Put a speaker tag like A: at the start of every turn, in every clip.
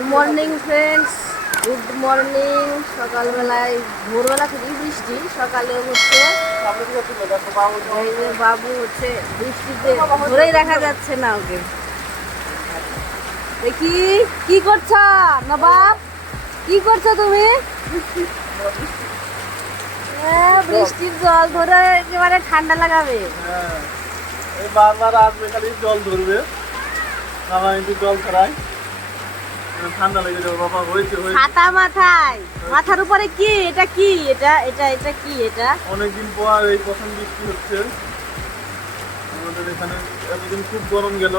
A: Good morning friends good morning সকালবেলায় ভোরবেলা থেকেই বৃষ্টি। সকালে হচ্ছে বাবু হচ্ছে বৃষ্টিতে ধরেই দেখা যাচ্ছে না ওকে। দেখি কি? করছ নবাব? কি করছ তুমি? হ্যাঁ, বৃষ্টির জল ধরে একেবারে ঠান্ডা লাগাবে।
B: হ্যাঁ, বারবার আসবে খালি জল ধরবে। কিন্তু জল ছড়াই ঠান্ডা লেগে যাবে বাবা হয়েছে হয়েছে।
A: ছাতা মাথায়। মাথার উপরে কি? এটা কি? এটা এটা এটা কি এটা?
B: অনেকদিন পর এই প্রথম বৃষ্টি হচ্ছে। আমাদের এখানে এতদিন খুব গরম গেল।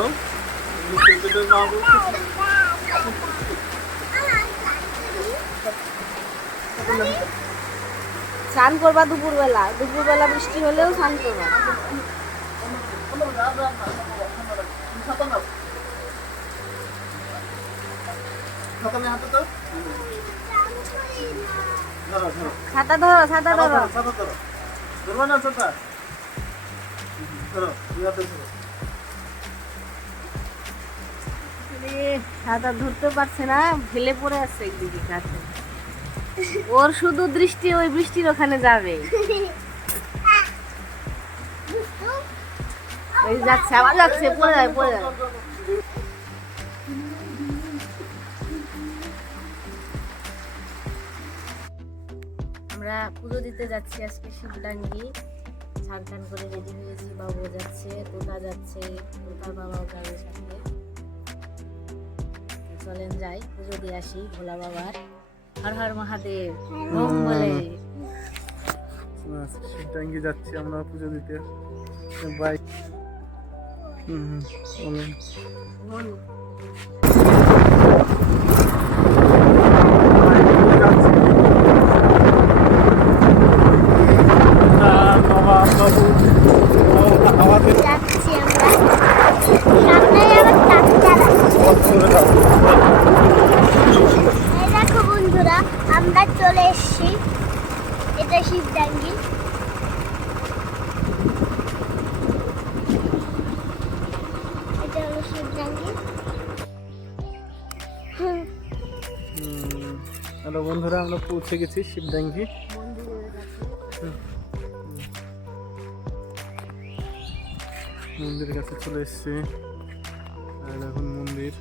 A: স্নান করবা দুপুরবেলা। দুপুরবেলা বৃষ্টি হলেও স্নান করবা।
B: নিয়ে হাতে তো? ধরো ধরো।
A: ছাতা ধরো ছাতা ধরো।
B: ছাতা ধরো। ধরবে না ছাতা? ধরো দুই হাতে ধরো।
A: ছাতা ধরতে পারছে না ফেলে পড়ে আছে একদিকে কাছে। ওর শুধু দৃষ্টি ওই বৃষ্টির ওখানে যাবে। ওই যাচ্ছে আবার যাচ্ছে পড়ে যাবে পড়ে যাবে পুজো দিতে যাচ্ছি আজকে শিবডাঙ্গি স্নান টান করে রেডি হয়েছি বাবু যাচ্ছে তোতা যাচ্ছে তোতার বাবাও যাবে সাথে চলেন যাই পুজো দিয়ে আসি ভোলা বাবার। হর হর মহাদেব ওম বলে।
B: শিবটাঙ্গি যাচ্ছি আমরা পুজো দিতে। বাইক হুম হুম পৌঁছে গেছি শিবডাঙ্গি মন্দিরের কাছে চলে এসেছি। আর এখন মন্দির।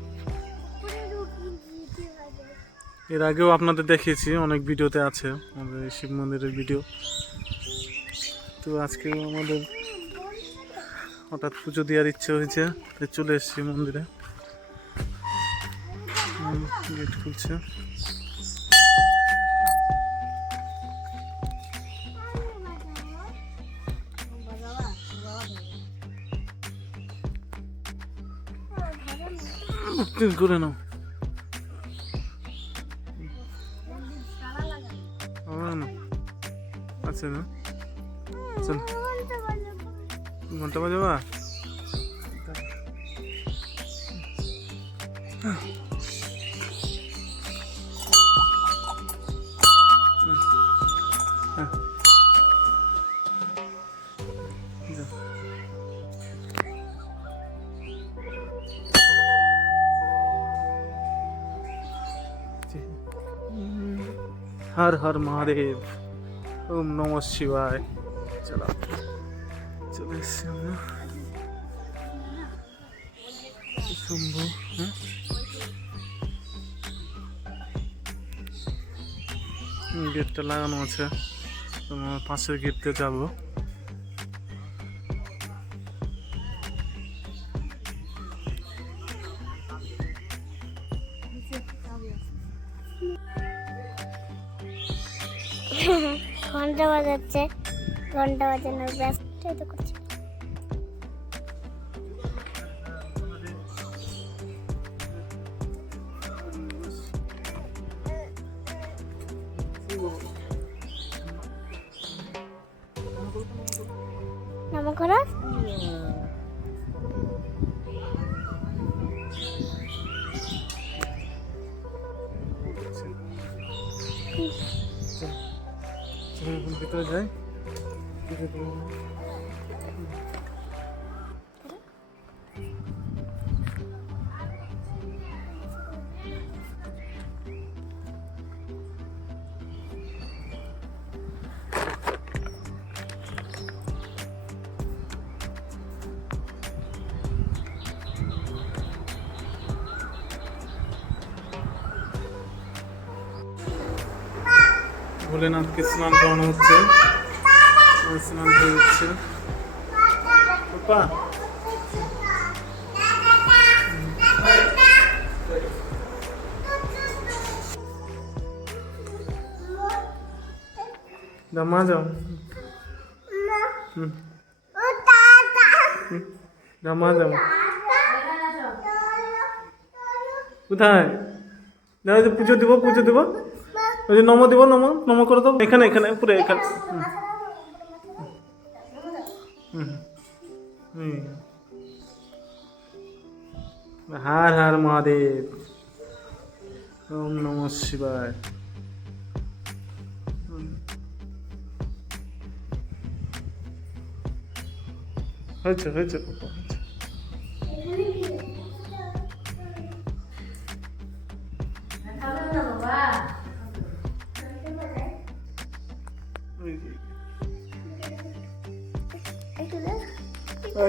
B: এর আগেও আপনাদের দেখিয়েছি, অনেক ভিডিওতে আছে, আমাদের শিব মন্দিরের ভিডিও। তো আজকে আমাদের হঠাৎ পুজো দেওয়ার ইচ্ছে হয়েছে চলে এসেছি মন্দিরে। গেট খুলছে। মুক্তির করে নাও। আছে না? চল। ঘণ্টা বাজাবা? হর হর মহাদেব। ওম নম শিবায়। চলো, চলে এসছি আমরা। শম্ভু হ্যাঁ? গেটটা লাগানো আছে। পাশের গেটতে যাব।
C: ঘণ্টা বাজাচ্ছে। ঘণ্টা বাজানোর ব্যস্তই তো করছে।
B: ভোলেনাথকে স্নান করানো হচ্ছে। স্নান করে দিচ্ছে কোথায়? পুজো দিব পুজো দিব। ওই নম দিব, নম নম করে দাও। এখানে এখানে, পুরো এখানে। হার হার মহাদেব। ওম নম শিবায়। হয়েছে হয়েছে।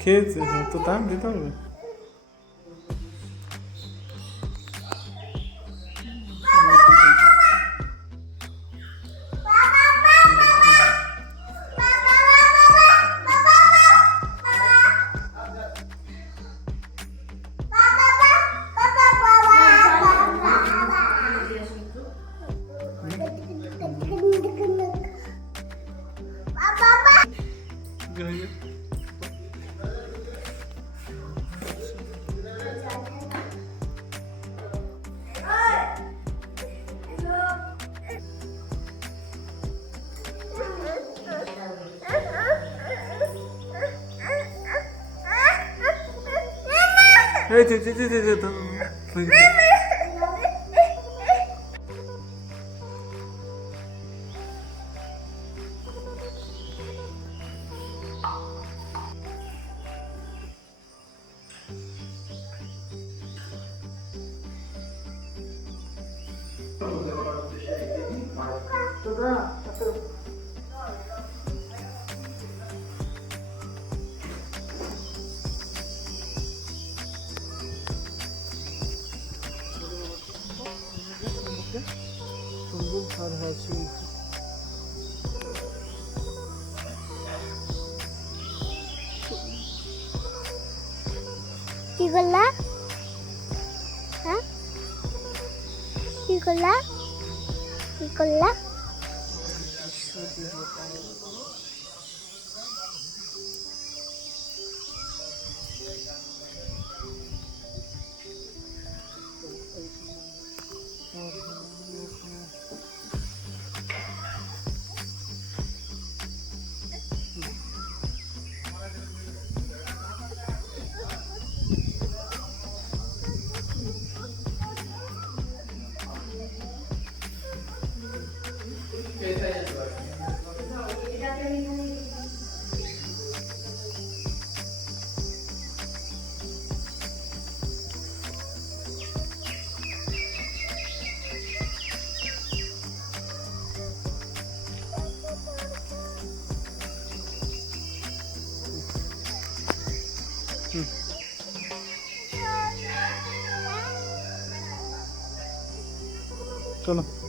B: খেয়েছে তো দাম দিতে হবে 对对对对对对对。এই যে যে যে যে যে দাও। ওই যে। সম্ভব আর হাসি
C: কি করলা হ্যাঁ কি করলা কি করলা
B: চলো।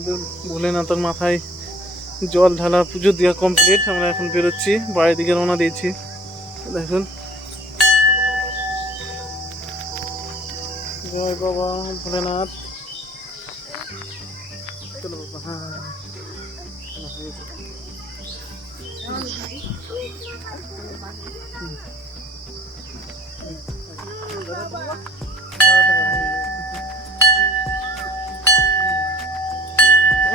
B: আমাদের ভোলেনাথের মাথায় জল ঢালা পুজো দেওয়া কমপ্লিট আমরা এখন বেরোচ্ছি, বাড়ির দিকে রওনা দিয়েছি। দেখুন। জয় বাবা, ভোলেনাথ। হয়ে।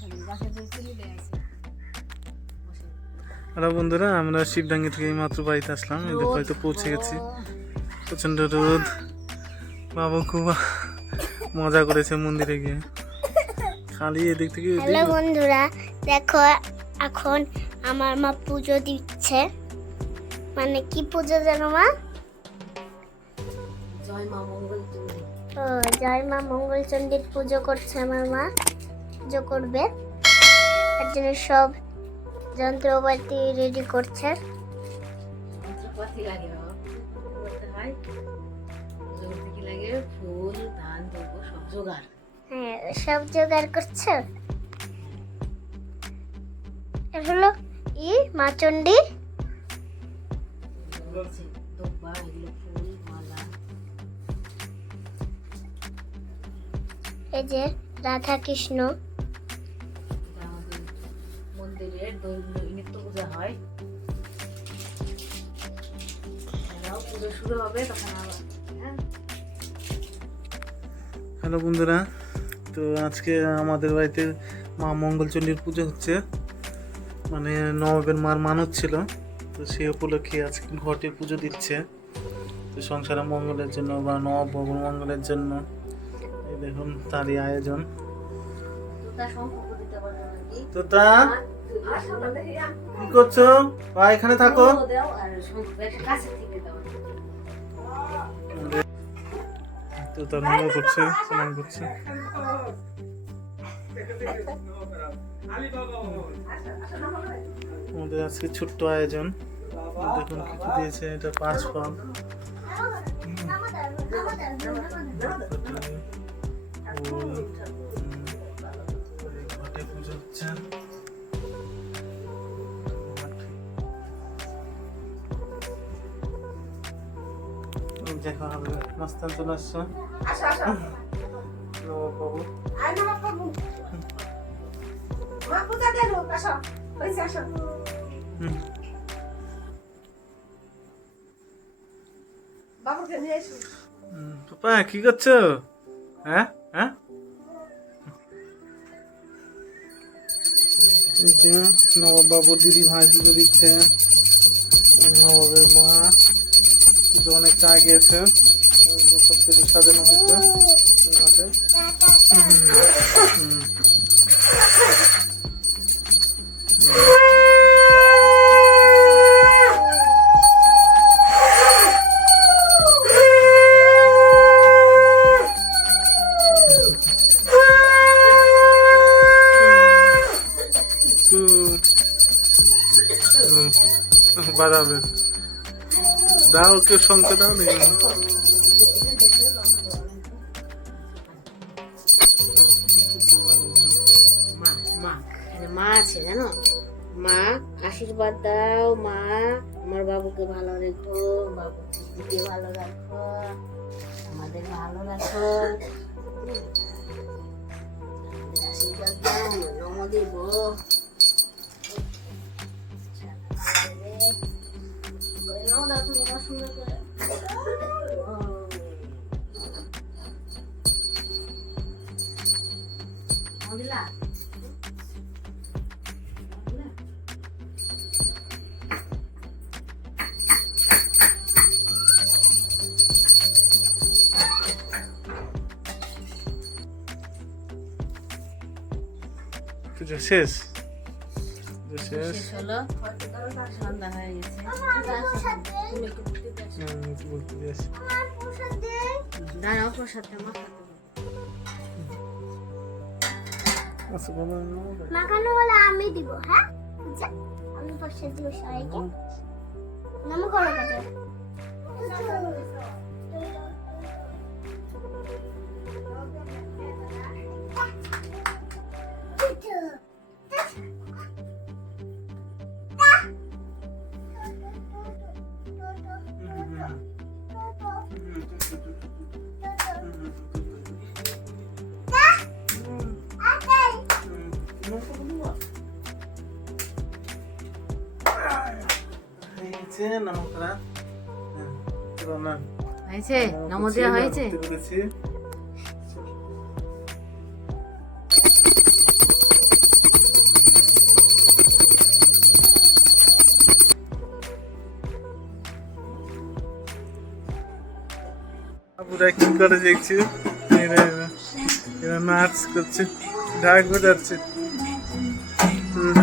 A: চিনি আছে।
B: হ্যালো বন্ধুরা আমরা শিবডাঙ্গি থেকে এই মাত্র বাড়িতে আসলাম। হয়তো পৌঁছে গেছি। প্রচণ্ড রোদ। বাবা খুব মজা করেছে মন্দিরে গিয়ে। খালি এদিক থেকে
C: হ্যালো বন্ধুরা দেখো এখন আমার মা পুজো দিচ্ছে। মানে কি পুজো জানো মা?
A: জয় মা মঙ্গল তুমি
C: ও জয় মা মঙ্গলচণ্ডীর পুজো করছে আমার মা। পুজো করবে। তার জন্য সব যন্ত্রপাতি রেডি করছে।
A: যন্ত্রপাতি লাগে বাবা। করতে হয়। পুজো লাগে? ফুল জোগাড়।
C: হ্যাঁ সব জোগাড় করছে? এর হলো ই মা চণ্ডী
A: রয়েছে দুব্বা এগুলো ফুল মালা।
C: এই যে রাধা কৃষ্ণ
A: মন্দিরের নিত্য পূজা হয়। পুজো শুরু হবে তখন আবার
B: হ্যালো বন্ধুরা, তো আজকে আমাদের বাড়িতে মা মঙ্গলচণ্ডীর পুজো হচ্ছে। মানে নবাবের মার মানত ছিল, তো সেই উপলক্ষে আজকে ঘটে পুজো দিচ্ছে। তো সংসারে মঙ্গলের জন্য বা নবাব ভবন মঙ্গলের জন্য, এই দেখুন তারই আয়োজন। তো তা, কি করছ? বা এখানে থেকে। তো তার নমো করছে প্রণাম করছে। আমাদের আজকে ছোট্ট আয়োজন। দেখুন কিছু দিয়েছে এটা পাঁচ ফুল, মাস্তান চলে আসছে নবাব বাবু। হুম। হুম, পাপা কি করছ? হ্যাঁ? হ্যাঁ? এই যে নবাব বাবুর দিদি ভাই পুজো দিচ্ছে। নবাবের মা পুজো অনেকটা আগিয়েছে। সব কিছু সাজানো হয়েছে ঘাটে বাজাবে দাও ওকে শঙ্খ দাও নি?
A: মা আছে, জানো? মা, আশীর্বাদ দাও মা। আমার বাবুকে ভালো রেখো, বাবুকে ভালো রাখো, আমাদের ভালো রাখো। আশীর্বাদ দাও, নম দেব। দাও তুমি সুন্দর করে
B: দিলা শেষ শেষ
A: হলো সন্ধ্যা হয়ে গেছে দাঁড়াও প্রসাদটা মাখাতে।
B: আচ্ছা
C: মাখানো হলে আমি দিব হ্যাঁ? আমি বসে দিব সবাইকে। নাম করো
B: হয়েছে নমকরা? না?
A: হয়েছে নমো দেওয়া হয়েছে
B: করেছি কি করে দেখছি? এরা এরা এরা নাচ করছে ঢাক বাজাচ্ছে। হুম।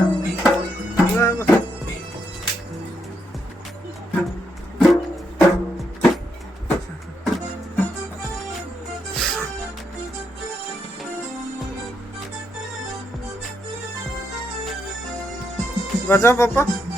B: 맞아, 봐봐.